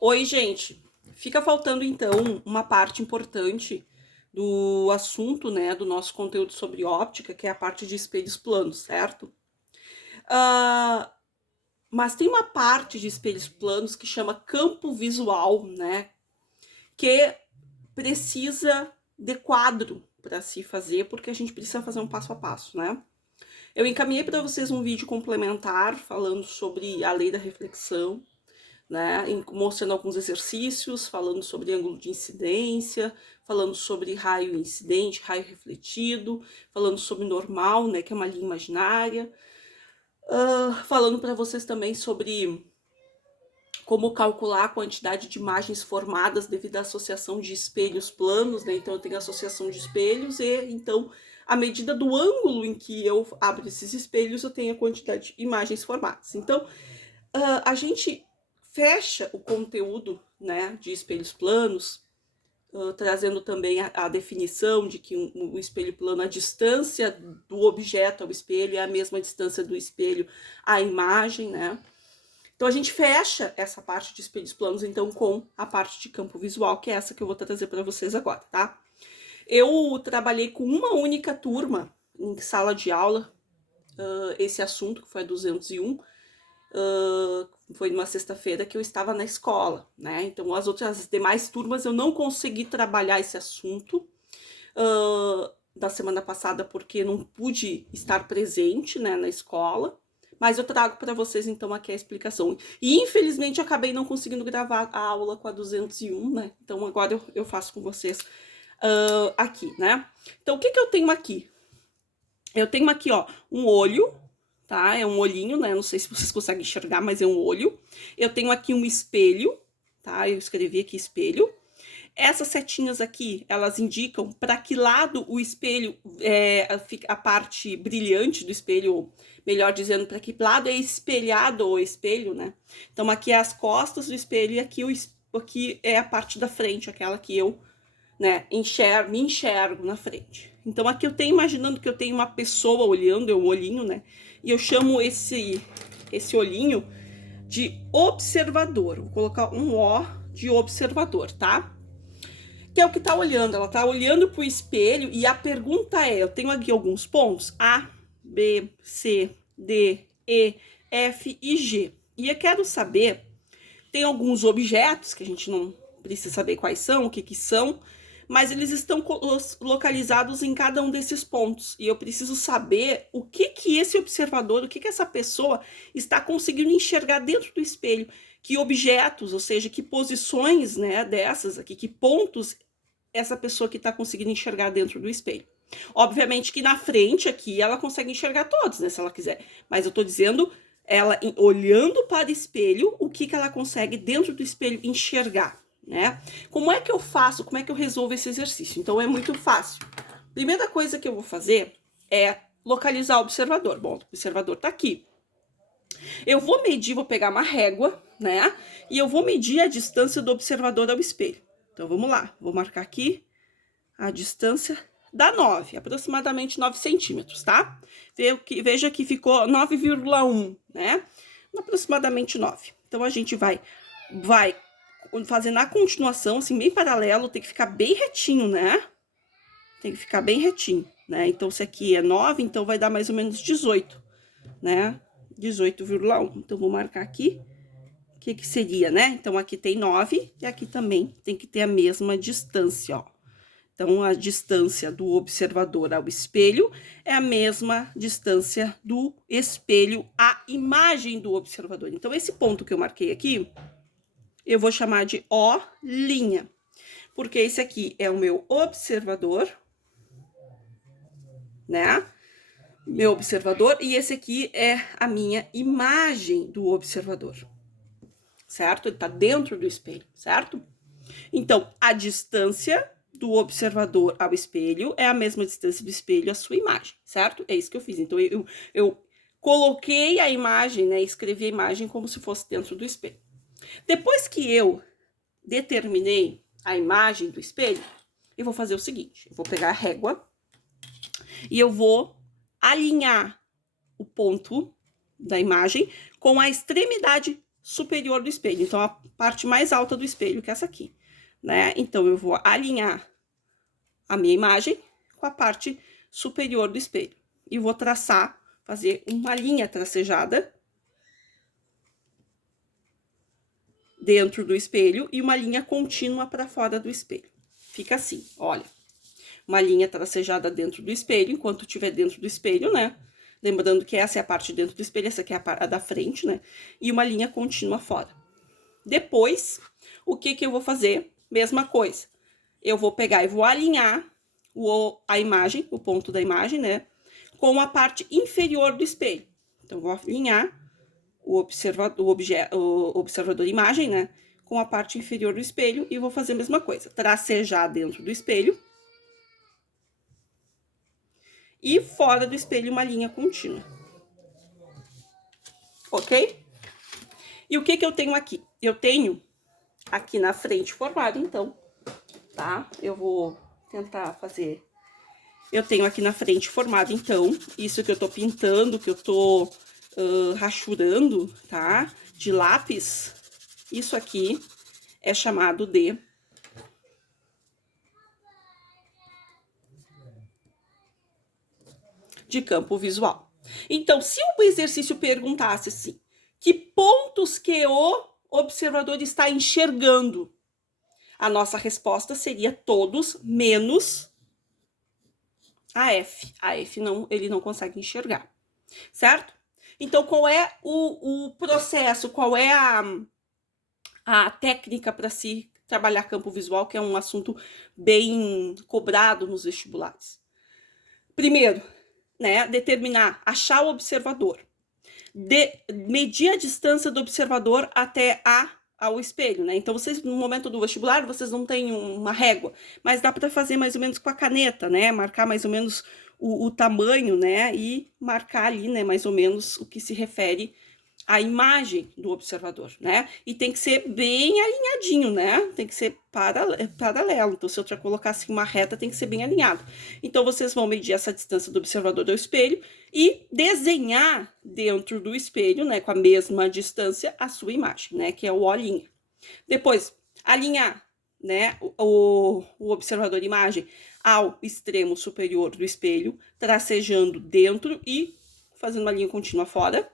Oi, gente. Fica faltando então uma parte importante do assunto, né, do nosso conteúdo sobre óptica, que é a parte de espelhos planos, certo? Ah, mas tem uma parte de espelhos planos que chama campo visual, né, que precisa de quadro para se fazer, porque a gente precisa fazer um passo a passo, né? Eu encaminhei para vocês um vídeo complementar falando sobre a lei da reflexão, né, mostrando alguns exercícios, falando sobre ângulo de incidência, falando sobre raio incidente, raio refletido, falando sobre normal, né, que é uma linha imaginária, falando para vocês também sobre como calcular a quantidade de imagens formadas devido à associação de espelhos planos, né? Então eu tenho associação de espelhos e então à medida do ângulo em que eu abro esses espelhos, eu tenho a quantidade de imagens formadas. Então, a gente fecha o conteúdo, né, de espelhos planos, trazendo também a definição de que um espelho plano, a distância do objeto ao espelho é a mesma distância do espelho à imagem, né? Então a gente fecha essa parte de espelhos planos então com a parte de campo visual, que é essa que eu vou trazer para vocês agora, tá? Eu trabalhei com uma única turma em sala de aula, esse assunto que foi a 201, foi numa sexta-feira que eu estava na escola, né? Então, as demais turmas eu não consegui trabalhar esse assunto da semana passada porque não pude estar presente, né, na escola. Mas eu trago para vocês então aqui a explicação. E infelizmente acabei não conseguindo gravar a aula com a 201, né? Então agora eu faço com vocês aqui, né? Então o que eu tenho aqui? Eu tenho aqui, ó, um olho, tá? É um olhinho, né? Não sei se vocês conseguem enxergar, mas é um olho. Eu tenho aqui um espelho, tá? Eu escrevi aqui espelho. Essas setinhas aqui, elas indicam para que lado o espelho, a parte brilhante do espelho, melhor dizendo, para que lado é espelhado o espelho, né? Então aqui é as costas do espelho e aqui é a parte da frente, aquela que eu, né, me enxergo na frente. Então aqui eu tenho imaginando que eu tenho uma pessoa olhando, é um olhinho, né? E eu chamo esse olhinho de observador. Vou colocar um O de observador, tá? Que é o que tá olhando. Ela tá olhando pro espelho e a pergunta é: eu tenho aqui alguns pontos A, B, C, D, E, F e G. E eu quero saber, tem alguns objetos que a gente não precisa saber quais são, o que que são, mas eles estão localizados em cada um desses pontos. E eu preciso saber o que que esse observador, o que que essa pessoa está conseguindo enxergar dentro do espelho. Que objetos, ou seja, que posições, né, dessas aqui, que pontos essa pessoa que está conseguindo enxergar dentro do espelho. Obviamente que na frente aqui ela consegue enxergar todos, né, se ela quiser. Mas eu tô dizendo, ela olhando para o espelho, o que ela consegue dentro do espelho enxergar, né? Como é que eu faço, como é que eu resolvo esse exercício? Então é muito fácil. Primeira coisa que eu vou fazer é localizar o observador. Bom, o observador tá aqui. Eu vou medir, vou pegar uma régua, né? E eu vou medir a distância do observador ao espelho. Então, vamos lá. Vou marcar aqui a distância da 9, aproximadamente 9 centímetros, tá? Veja que ficou 9,1, né? Aproximadamente 9. Então, a gente vai fazer na continuação, assim, bem paralelo, tem que ficar bem retinho, né? Tem que ficar bem retinho, né? Então, se aqui é 9, então vai dar mais ou menos 18, né? 18,1. Então, vou marcar aqui o que seria, né? Então, aqui tem 9 e aqui também tem que ter a mesma distância, ó. Então, a distância do observador ao espelho é a mesma distância do espelho à imagem do observador. Então, esse ponto que eu marquei aqui, eu vou chamar de O', porque esse aqui é o meu observador, né? Meu observador, e esse aqui é a minha imagem do observador, certo? Ele tá dentro do espelho, certo? Então, a distância do observador ao espelho é a mesma distância do espelho à sua imagem, certo? É isso que eu fiz. Então, eu coloquei a imagem, né? Escrevi a imagem como se fosse dentro do espelho. Depois que eu determinei a imagem do espelho, eu vou fazer o seguinte: eu vou pegar a régua e eu vou alinhar o ponto da imagem com a extremidade superior do espelho. Então, a parte mais alta do espelho, que é essa aqui, né? Então, eu vou alinhar a minha imagem com a parte superior do espelho. E vou traçar, fazer uma linha tracejada dentro do espelho e uma linha contínua para fora do espelho. Fica assim, olha. Uma linha tracejada dentro do espelho, enquanto estiver dentro do espelho, né? Lembrando que essa é a parte dentro do espelho, essa aqui é a da frente, né? E uma linha contínua fora. Depois, o que eu vou fazer? Mesma coisa. Eu vou pegar e vou alinhar a imagem, o ponto da imagem, né? Com a parte inferior do espelho. Então, vou alinhar o observador imagem, né? Com a parte inferior do espelho e vou fazer a mesma coisa. Tracejar dentro do espelho. E fora do espelho uma linha contínua. Ok? E o que eu tenho aqui? Eu tenho aqui na frente formado, então, tá? Eu vou tentar fazer... Eu tenho aqui na frente formado, então, isso que eu tô pintando, que eu tô rachurando, tá? De lápis, isso aqui é chamado de campo visual. Então, se o exercício perguntasse assim, que pontos que o observador está enxergando? A nossa resposta seria todos menos a F. A F não, ele não consegue enxergar, certo? Então, qual é o processo, qual é a técnica para se trabalhar campo visual, que é um assunto bem cobrado nos vestibulares? Primeiro, né, determinar, achar o observador, medir a distância do observador até ao espelho, né? Então, vocês, no momento do vestibular, vocês não têm uma régua, mas dá para fazer mais ou menos com a caneta, né? Marcar mais ou menos o tamanho, né? E marcar ali, né, mais ou menos o que se refere à imagem do observador, né? E tem que ser bem alinhadinho, né? Tem que ser paralelo. Então, se eu colocar assim uma reta, tem que ser bem alinhado. Então, vocês vão medir essa distância do observador ao espelho e desenhar dentro do espelho, né, com a mesma distância, a sua imagem, né, que é o O'. Depois, alinhar, né, o observador imagem ao extremo superior do espelho, tracejando dentro e fazendo uma linha contínua fora.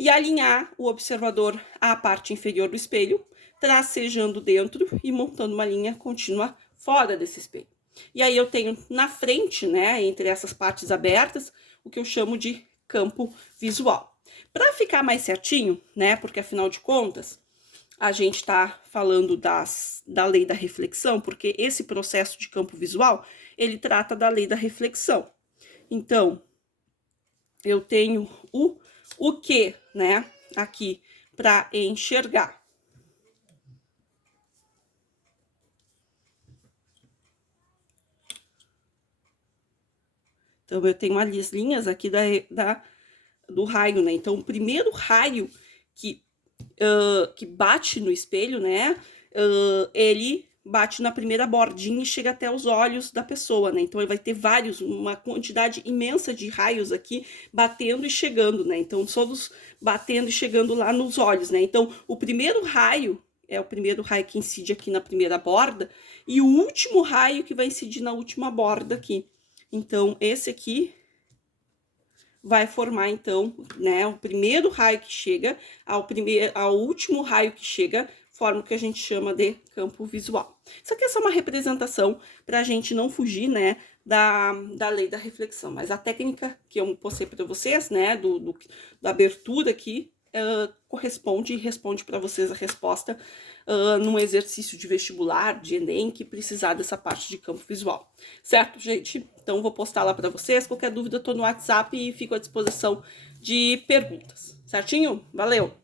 E alinhar o observador à parte inferior do espelho, tracejando dentro e montando uma linha contínua fora desse espelho. E aí eu tenho na frente, né, entre essas partes abertas, o que eu chamo de campo visual. Para ficar mais certinho, né, porque afinal de contas, a gente está falando da lei da reflexão, porque esse processo de campo visual, ele trata da lei da reflexão. Então, eu tenho o que, né, aqui para enxergar. Então, eu tenho as linhas aqui do raio, né? Então, o primeiro raio que bate no espelho, né, ele bate na primeira bordinha e chega até os olhos da pessoa, né? Então, ele vai ter uma quantidade imensa de raios aqui batendo e chegando, né? Então, todos batendo e chegando lá nos olhos, né? Então, o primeiro raio é o primeiro raio que incide aqui na primeira borda e o último raio que vai incidir na última borda aqui. Então, esse aqui vai formar, então, né, o primeiro raio que chega ao último raio que chega, forma o que a gente chama de campo visual. Isso aqui é só uma representação para a gente não fugir, né, da lei da reflexão. Mas a técnica que eu postei para vocês, né, da abertura aqui, corresponde e responde para vocês a resposta num exercício de vestibular, de Enem, que precisar dessa parte de campo visual. Certo, gente? Então, vou postar lá para vocês. Qualquer dúvida, eu tô no WhatsApp e fico à disposição de perguntas. Certinho? Valeu!